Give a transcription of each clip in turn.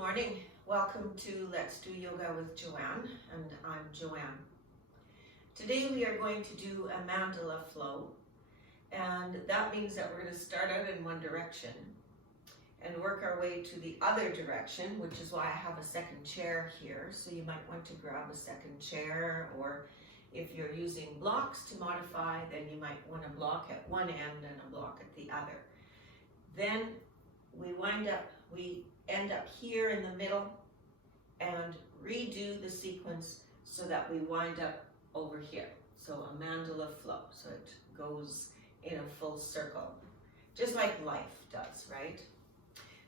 morning. Welcome to Let's Do Yoga with Joanne, and I'm Joanne. Today we are going to do a mandala flow, and that means that we're going to start out in one direction and work our way to the other direction, which is why I have a second chair here. So you might want to grab a second chair, or if you're using blocks to modify, then you might want a block at one end and a block at the other. Then we end up here in the middle and redo the sequence so that we wind up over here. So a mandala flow, so it goes in a full circle, just like life does, right?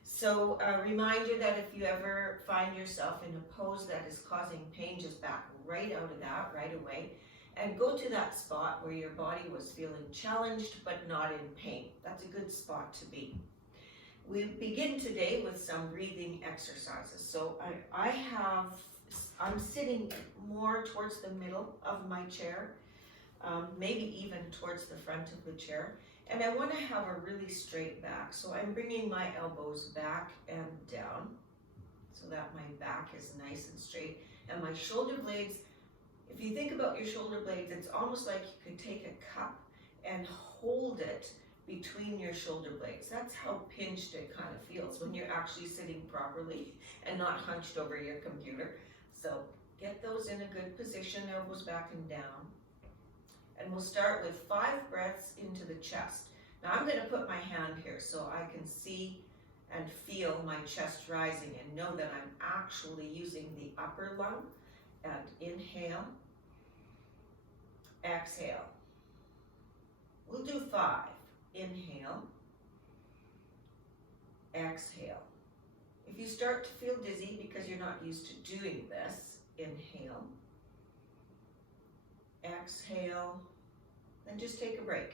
So a reminder that if you ever find yourself in a pose that is causing pain, just back right out of that right away and go to that spot where your body was feeling challenged but not in pain. That's a good spot to be. We begin today with some breathing exercises. So I'm sitting more towards the middle of my chair, maybe even towards the front of the chair. And I want to have a really straight back. So I'm bringing my elbows back and down so that my back is nice and straight. And my shoulder blades, if you think about your shoulder blades, it's almost like you could take a cup and hold it between your shoulder blades. That's how pinched it kind of feels when you're actually sitting properly and not hunched over your computer. So get those in a good position, elbows back and down. And we'll start with 5 breaths into the chest. Now I'm going to put my hand here so I can see and feel my chest rising and know that I'm actually using the upper lung. And inhale, exhale. We'll do 5. Inhale, exhale. If you start to feel dizzy because you're not used to doing this, inhale, exhale, then just take a break.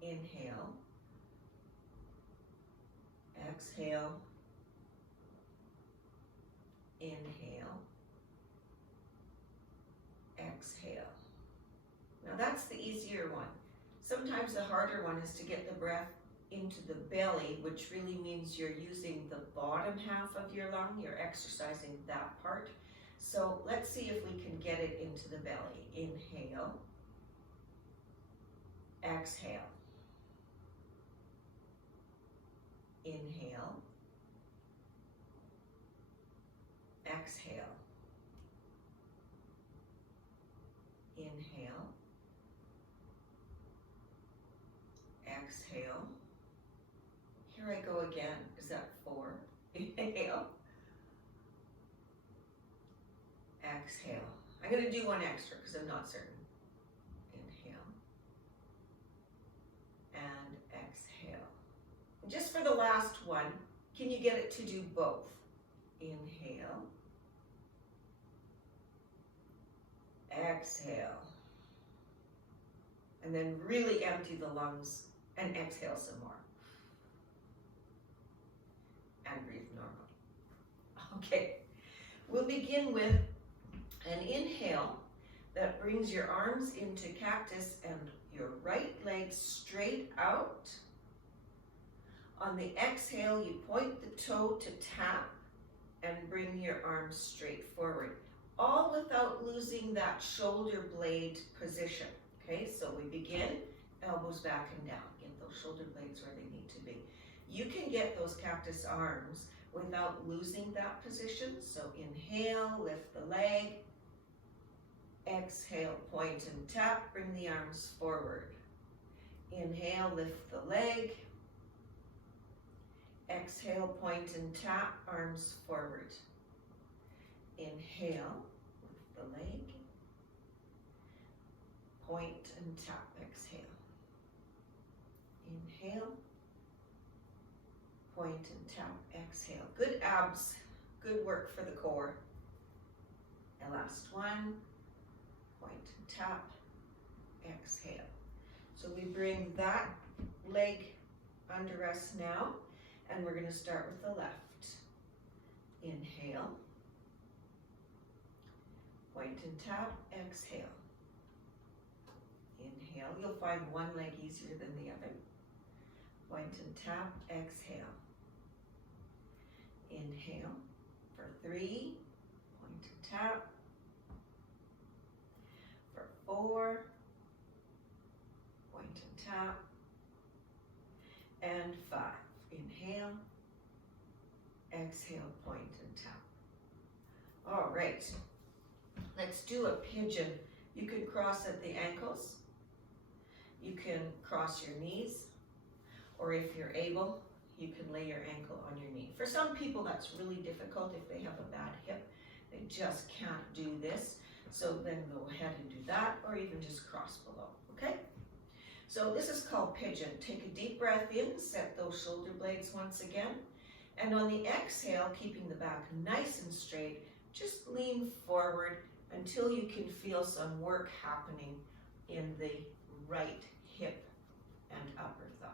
Inhale, exhale, inhale, exhale. Now that's the easier one. Sometimes the harder one is to get the breath into the belly, which really means you're using the bottom half of your lung. You're exercising that part. So let's see if we can get it into the belly. Inhale, exhale, inhale, exhale, inhale, exhale. Here I go again. Is that 4? Inhale. Exhale. I'm going to do one extra because I'm not certain. Inhale. And exhale. And just for the last one, can you get it to do both? Inhale. Exhale. And then really empty the lungs and exhale some more. And breathe normally. Okay, we'll begin with an inhale that brings your arms into cactus and your right leg straight out. On the exhale, you point the toe to tap and bring your arms straight forward, all without losing that shoulder blade position. Okay, so we begin, elbows back and down. Get those shoulder blades where they need to be. You can get those cactus arms without losing that position. So inhale, lift the leg. Exhale, point and tap, bring the arms forward. Inhale, lift the leg. Exhale, point and tap, arms forward. Inhale, lift the leg. Point and tap, exhale. Inhale, point and tap, exhale. Good abs, good work for the core. And last one, point and tap, exhale. So we bring that leg under us now, and we're going to start with the left. Inhale, point and tap, exhale. Inhale, you'll find one leg easier than the other. Point and tap, exhale. Inhale for 3, point and tap. For 4, point and tap. And 5, inhale, exhale, point and tap. All right, let's do a pigeon. You can cross at the ankles, you can cross your knees, or if you're able, you can lay your ankle on your knee. For some people that's really difficult if they have a bad hip. They just can't do this. So then go ahead and do that, or even just cross below, okay? So this is called pigeon. Take a deep breath in, set those shoulder blades once again. And on the exhale, keeping the back nice and straight, just lean forward until you can feel some work happening in the right hip and upper thigh.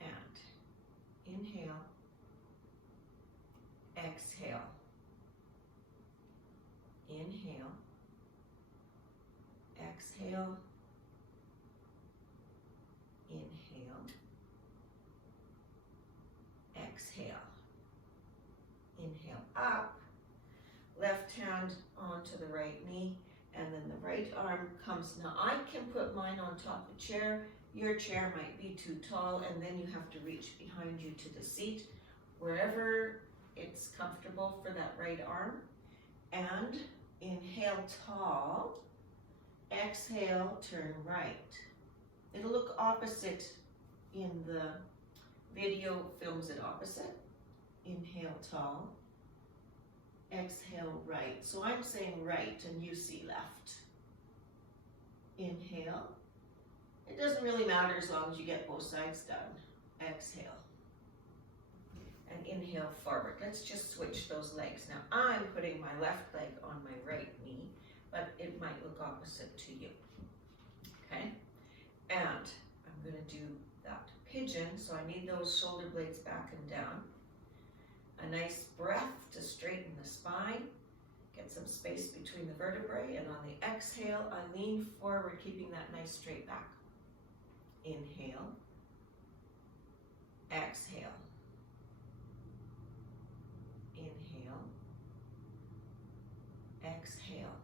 And inhale, exhale, inhale, exhale, inhale, exhale, inhale up, left hand onto the right knee, and then the right arm comes. Now I can put mine on top of the chair. Your chair might be too tall, and then you have to reach behind you to the seat, wherever it's comfortable for that right arm. And inhale tall, exhale, turn right. It'll look opposite in the video, films it opposite. Inhale tall, exhale right. So I'm saying right and you see left. Inhale. It doesn't really matter as long as you get both sides done. Exhale. And inhale forward. Let's just switch those legs. Now I'm putting my left leg on my right knee, but it might look opposite to you. Okay? And I'm going to do that pigeon, so I need those shoulder blades back and down. A nice breath to straighten the spine. Get some space between the vertebrae, and on the exhale, I lean forward, keeping that nice straight back. Inhale. Exhale. Inhale. Exhale.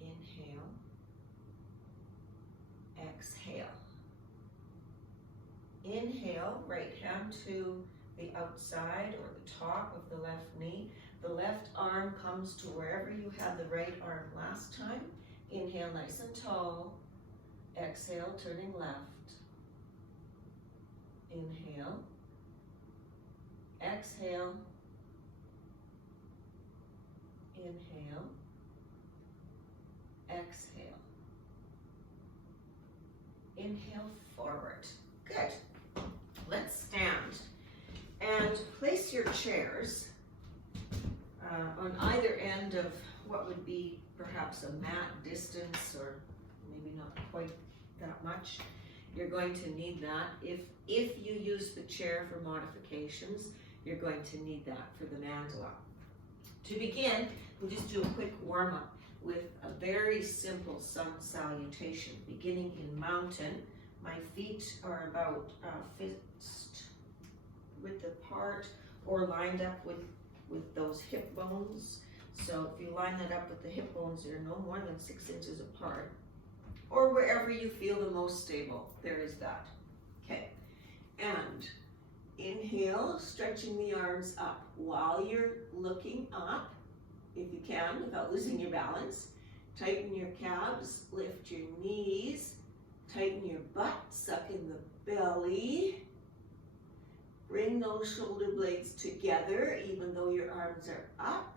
Inhale. Exhale. Inhale, right hand to the outside or the top of the left knee. The left arm comes to wherever you had the right arm last time. Inhale nice and tall. Exhale, turning left. Inhale. Exhale. Inhale. Exhale. Inhale forward. Good. Let's stand and place your chairs on either end of what would be perhaps a mat distance, or maybe not quite that much. You're going to need that. If you use the chair for modifications, you're going to need that for the mandala. To begin, we'll just do a quick warm-up with a very simple sun salutation, beginning in mountain. My feet are about fist width apart or lined up with those hip bones. So if you line that up with the hip bones, they're no more than 6 inches apart. Or wherever you feel the most stable, there is that. Okay, and inhale, stretching the arms up while you're looking up, if you can, without losing your balance. Tighten your calves, lift your knees, tighten your butt, suck in the belly. Bring those shoulder blades together, even though your arms are up.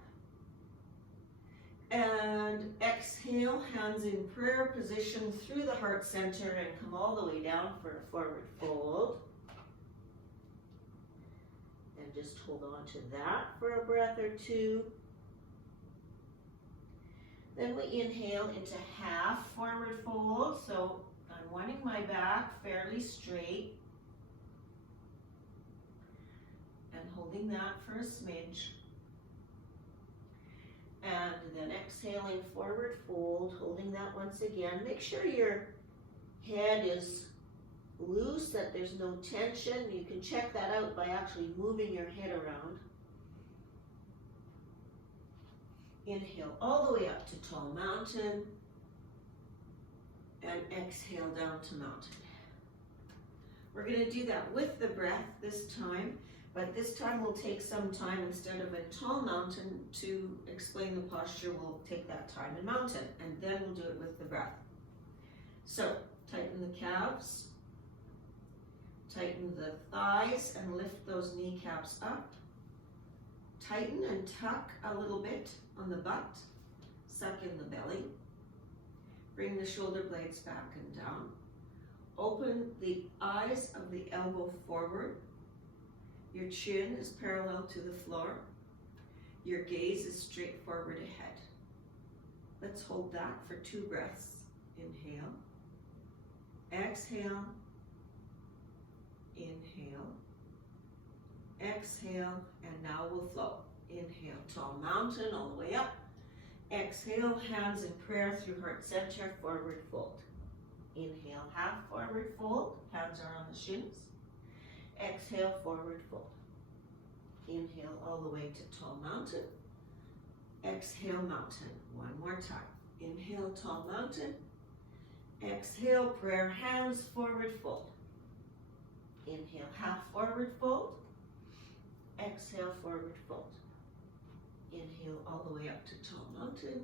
And exhale, hands in prayer position through the heart center and come all the way down for a forward fold. And just hold on to that for a breath or two. Then we inhale into half forward fold. So I'm wanting my back fairly straight. And holding that for a smidge. And then exhaling forward fold, holding that once again. Make sure your head is loose, that there's no tension. You can check that out by actually moving your head around. Inhale all the way up to tall mountain, and exhale down to mountain. We're going to do that with the breath this time, but this time we'll take some time. Instead of a tall mountain to explain the posture, we'll take that time in mountain, and then we'll do it with the breath. So tighten the calves, tighten the thighs, and lift those kneecaps up. Tighten and tuck a little bit on the butt, suck in the belly. Bring the shoulder blades back and down. Open the eyes of the elbow forward. Your chin is parallel to the floor. Your gaze is straight forward ahead. Let's hold that for 2 breaths. Inhale. Exhale. Inhale. Exhale. And now we'll flow. Inhale, tall mountain all the way up. Exhale, hands in prayer through heart center, forward fold. Inhale, half forward fold, hands are on the shins. Exhale, forward fold. Inhale all the way to tall mountain. Exhale, mountain. One more time. Inhale, tall mountain. Exhale, prayer, hands, forward fold. Inhale, half forward fold. Exhale, forward fold. Inhale all the way up to tall mountain,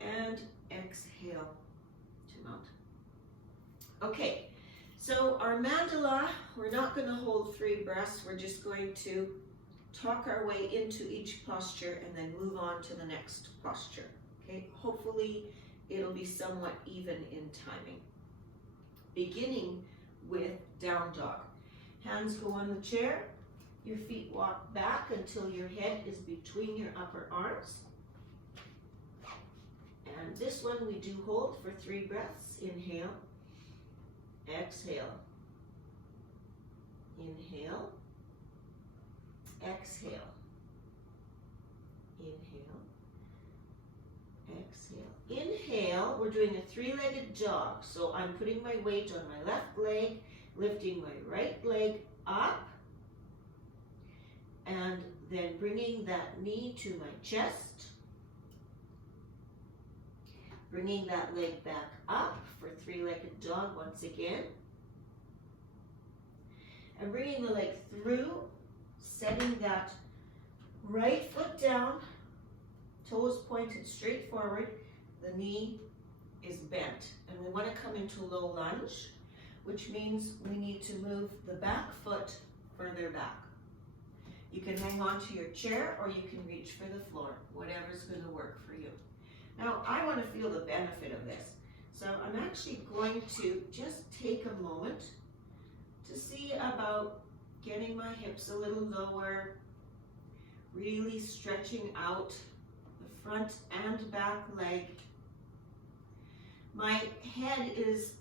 and exhale to mountain. Okay, so our mandala, we're not going to hold 3 breaths. We're just going to talk our way into each posture and then move on to the next posture. Okay, hopefully it'll be somewhat even in timing. Beginning with down dog. Hands go on the chair. Your feet walk back until your head is between your upper arms. And this one we do hold for 3 breaths. Inhale, exhale, inhale, exhale, inhale, exhale. Inhale, we're doing a 3-legged jog. So I'm putting my weight on my left leg, lifting my right leg up, and then bringing that knee to my chest, bringing that leg back up for 3-legged dog once again, and bringing the leg through, setting that right foot down, toes pointed straight forward, the knee is bent, and we want to come into low lunge, which means we need to move the back foot further back. You can hang on to your chair or you can reach for the floor, whatever's going to work for you. Now, I want to feel the benefit of this. So I'm actually going to just take a moment to see about getting my hips a little lower, really stretching out the front and back leg. My head is,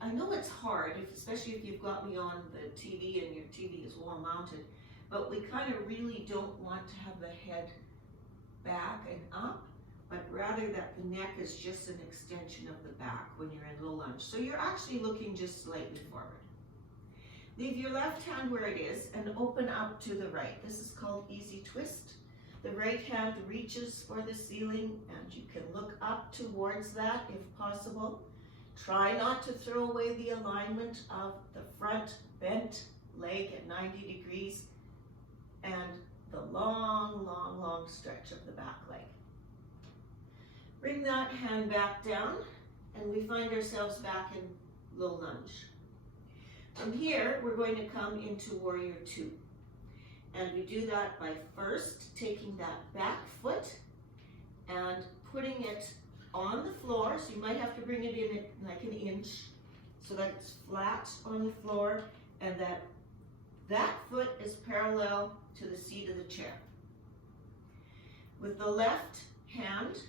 I know it's hard, especially if you've got me on the TV and your TV is wall mounted, but we kind of really don't want to have the head back and up, but rather that the neck is just an extension of the back when you're in low lunge. So you're actually looking just slightly forward. Leave your left hand where it is and open up to the right. This is called easy twist. The right hand reaches for the ceiling and you can look up towards that if possible. Try not to throw away the alignment of the front bent leg at 90 degrees and the long, long, long stretch of the back leg. Bring that hand back down and we find ourselves back in low lunge. From here, we're going to come into warrior 2. And we do that by first taking that back foot and putting it on the floor. So you might have to bring it in like an inch so that it's flat on the floor and that foot is parallel to the seat of the chair. With the left hand,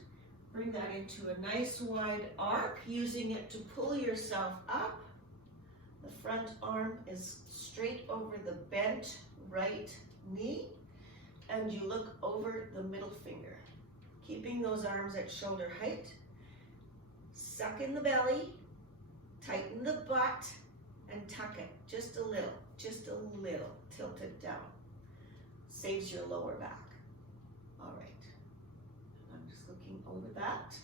bring that into a nice wide arc, using it to pull yourself up. The front arm is straight over the bent right knee, and you look over the middle finger. Keeping those arms at shoulder height. Suck in the belly, tighten the butt, and tuck it just a little, tilt it down. Saves your lower back. All right, I'm just looking over that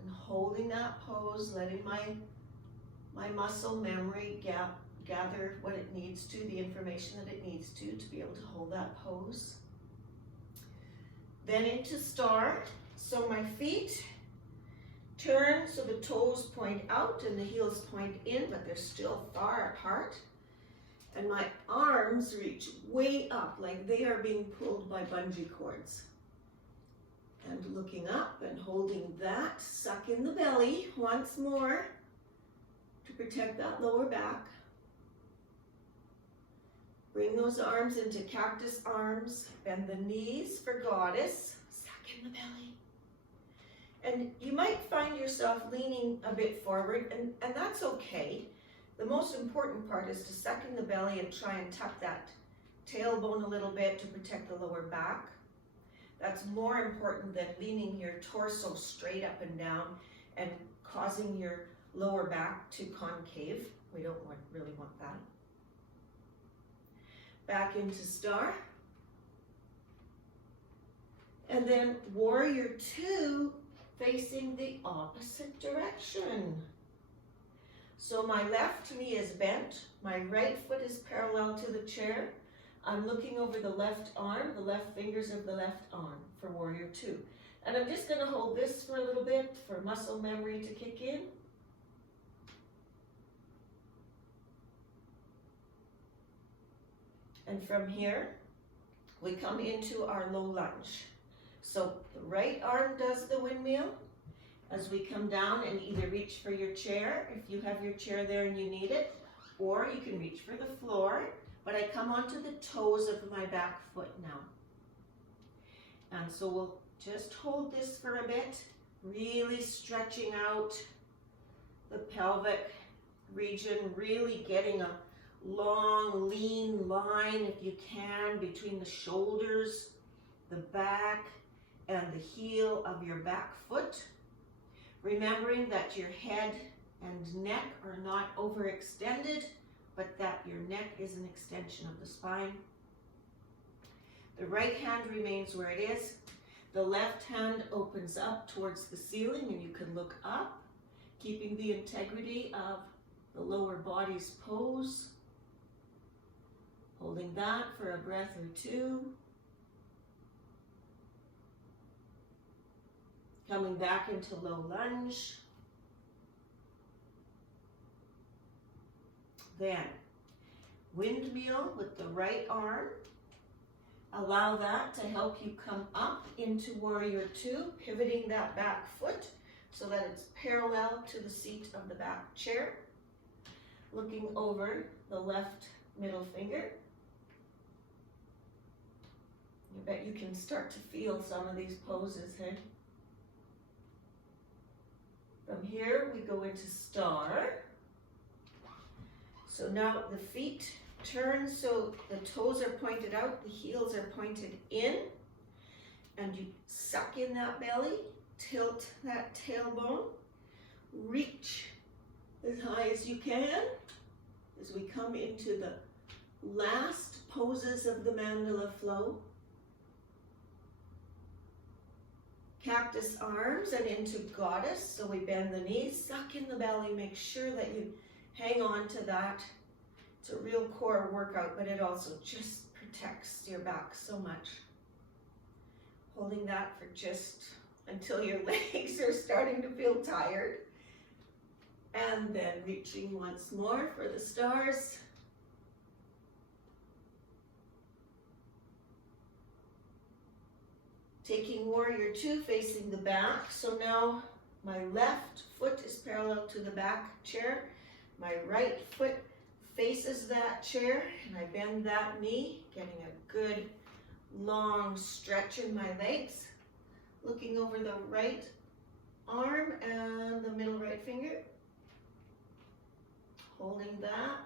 and holding that pose, letting my muscle memory gather what it needs to, the information that it needs to be able to hold that pose. Then into star, so my feet turn so the toes point out and the heels point in, but they're still far apart. And my arms reach way up like they are being pulled by bungee cords. And looking up and holding that, suck in the belly once more to protect that lower back. Bring those arms into cactus arms, bend the knees for goddess, suck in the belly. And you might find yourself leaning a bit forward, and that's okay. The most important part is to suck in the belly and try and tuck that tailbone a little bit to protect the lower back. That's more important than leaning your torso straight up and down and causing your lower back to concave. We don't really want that. Back into star. And then warrior two, facing the opposite direction. So my left knee is bent, my right foot is parallel to the chair. I'm looking over the left arm, the left fingers of the left arm for warrior two. And I'm just gonna hold this for a little bit for muscle memory to kick in. And from here, we come into our low lunge. So the right arm does the windmill as we come down and either reach for your chair, if you have your chair there and you need it, or you can reach for the floor, but I come onto the toes of my back foot now. And so we'll just hold this for a bit, really stretching out the pelvic region, really getting a long, lean line, if you can, between the shoulders, the back, and the heel of your back foot. Remembering that your head and neck are not overextended, but that your neck is an extension of the spine. The right hand remains where it is. The left hand opens up towards the ceiling and you can look up, keeping the integrity of the lower body's pose. Holding that for a breath or two. Coming back into low lunge. Then, windmill with the right arm. Allow that to help you come up into warrior two, pivoting that back foot so that it's parallel to the seat of the back chair. Looking over the left middle finger. I bet you can start to feel some of these poses, hey? From here, we go into star. So now the feet turn so the toes are pointed out, the heels are pointed in, and you suck in that belly, tilt that tailbone, reach as high as you can as we come into the last poses of the Mandala flow. Cactus arms and into goddess, so we bend the knees, suck in the belly, make sure that you hang on to that. It's a real core workout, but it also just protects your back so much. Holding that for just until your legs are starting to feel tired. And then reaching once more for the stars. Taking warrior two, facing the back. So now my left foot is parallel to the back chair. My right foot faces that chair and I bend that knee, getting a good long stretch in my legs. Looking over the right arm and the middle right finger. Holding that,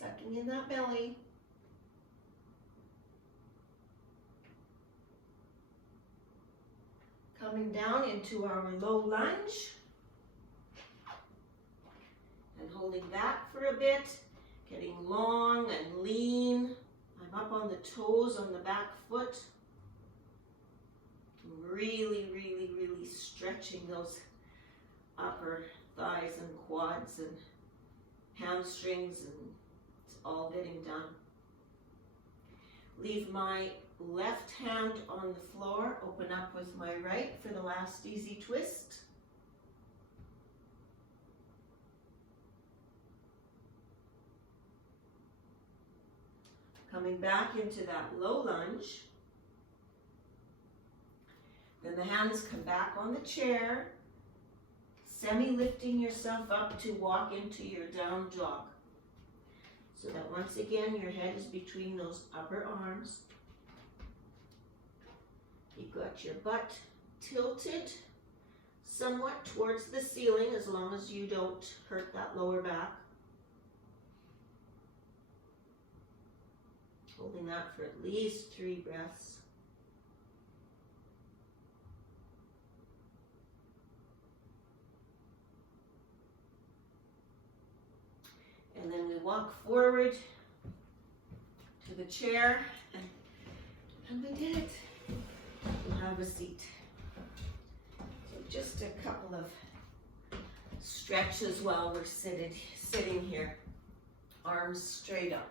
sucking in that belly. Coming down into our low lunge. And holding that for a bit, getting long and lean. I'm up on the toes on the back foot. Really, really, really stretching those upper thighs and quads and hamstrings, and it's all getting done. Leave my left hand on the floor, open up with my right for the last easy twist. Coming back into that low lunge. Then the hands come back on the chair, semi-lifting yourself up to walk into your down dog. So that once again your head is between those upper arms. You've got your butt tilted somewhat towards the ceiling as long as you don't hurt that lower back. Holding that for at least 3 breaths. And then we walk forward to the chair, and we did it. We'll have a seat. So just a couple of stretches while we're sitting here. Arms straight up.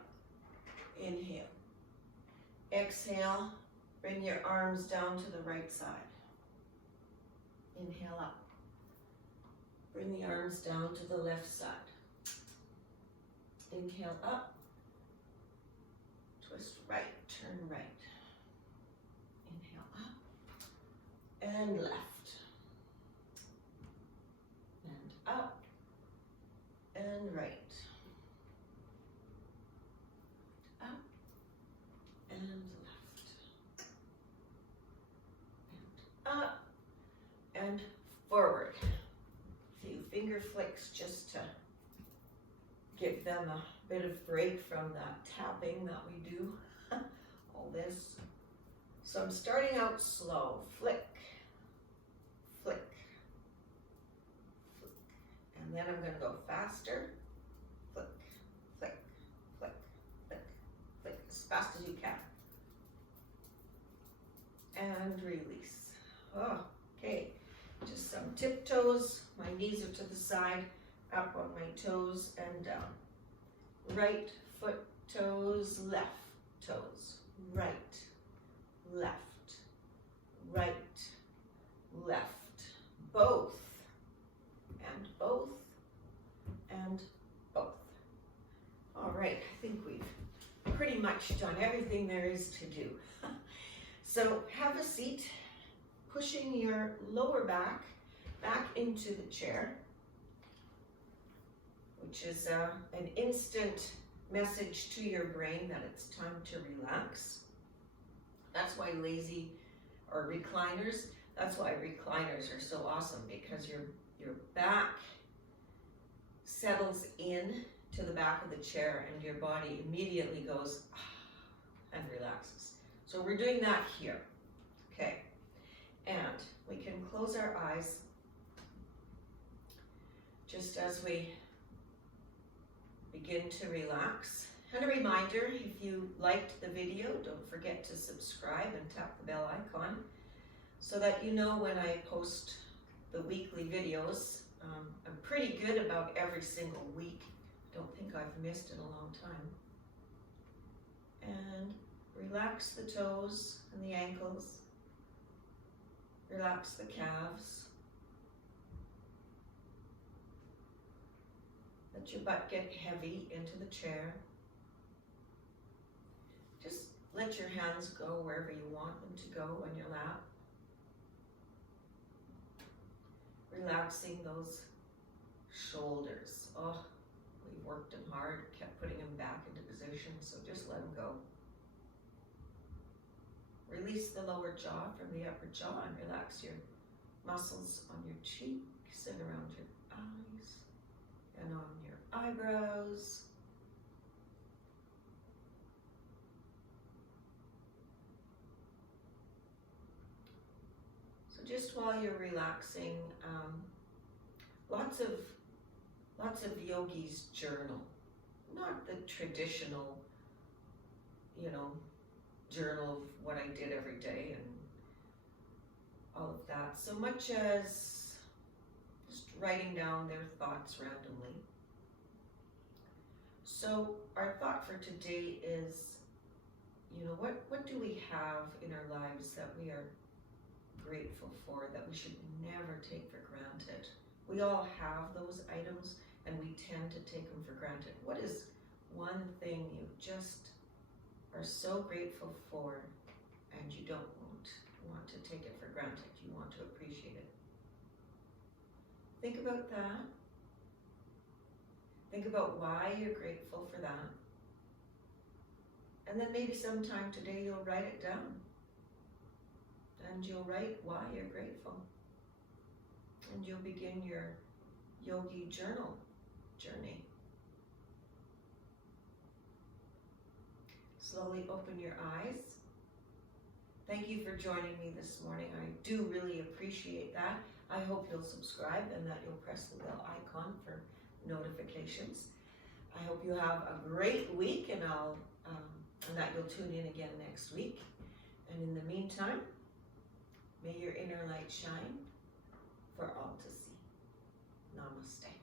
Inhale. Exhale, bring your arms down to the right side. Inhale up. Bring the arms down to the left side. Inhale up. Twist right, turn right. Inhale up and left. And up and right. And left, and up, and forward. A few finger flicks just to give them a bit of break from that tapping that we do, all this. So I'm starting out slow, flick, flick, flick, and then I'm going to go faster, flick, flick, flick, flick, flick, as fast as you can. And release. Oh, okay, just some tiptoes. My knees are to the side, up on my toes and down. Right foot toes, left toes. Right, left, right, left. Both, and both, and both. All right, I think we've pretty much done everything there is to do. So have a seat, pushing your lower back into the chair, which is an instant message to your brain that it's time to relax. That's why that's why recliners are so awesome, because your back settles in to the back of the chair and your body immediately goes and relaxes. So we're doing that here, okay? And we can close our eyes just as we begin to relax. And a reminder, if you liked the video, don't forget to subscribe and tap the bell icon so that you know when I post the weekly videos. I'm pretty good about every single week. Don't think I've missed in a long time. And relax the toes and the ankles. Relax the calves. Let your butt get heavy into the chair. Just let your hands go wherever you want them to go on your lap. Relaxing those shoulders. Oh, we worked them hard, kept putting them back into position, so just let them go. Release the lower jaw from the upper jaw and relax your muscles on your cheeks and around your eyes and on your eyebrows. So just while you're relaxing, lots of lots of yogis journal. Not the traditional, journal of what I did every day and all of that, so much as just writing down their thoughts randomly. So our thought for today is, what do we have in our lives that we are grateful for, that we should never take for granted? We all have those items and we tend to take them for granted. What is one thing you just are so grateful for and you don't want to take it for granted? You want to appreciate it. Think about that. Think about why you're grateful for that. And then maybe sometime today you'll write it down. And you'll write why you're grateful. And you'll begin your yogi journal journey. Slowly open your eyes. Thank you for joining me this morning. I do really appreciate that. I hope you'll subscribe and that you'll press the bell icon for notifications. I hope you have a great week, and and that you'll tune in again next week. And in the meantime, may your inner light shine for all to see. Namaste.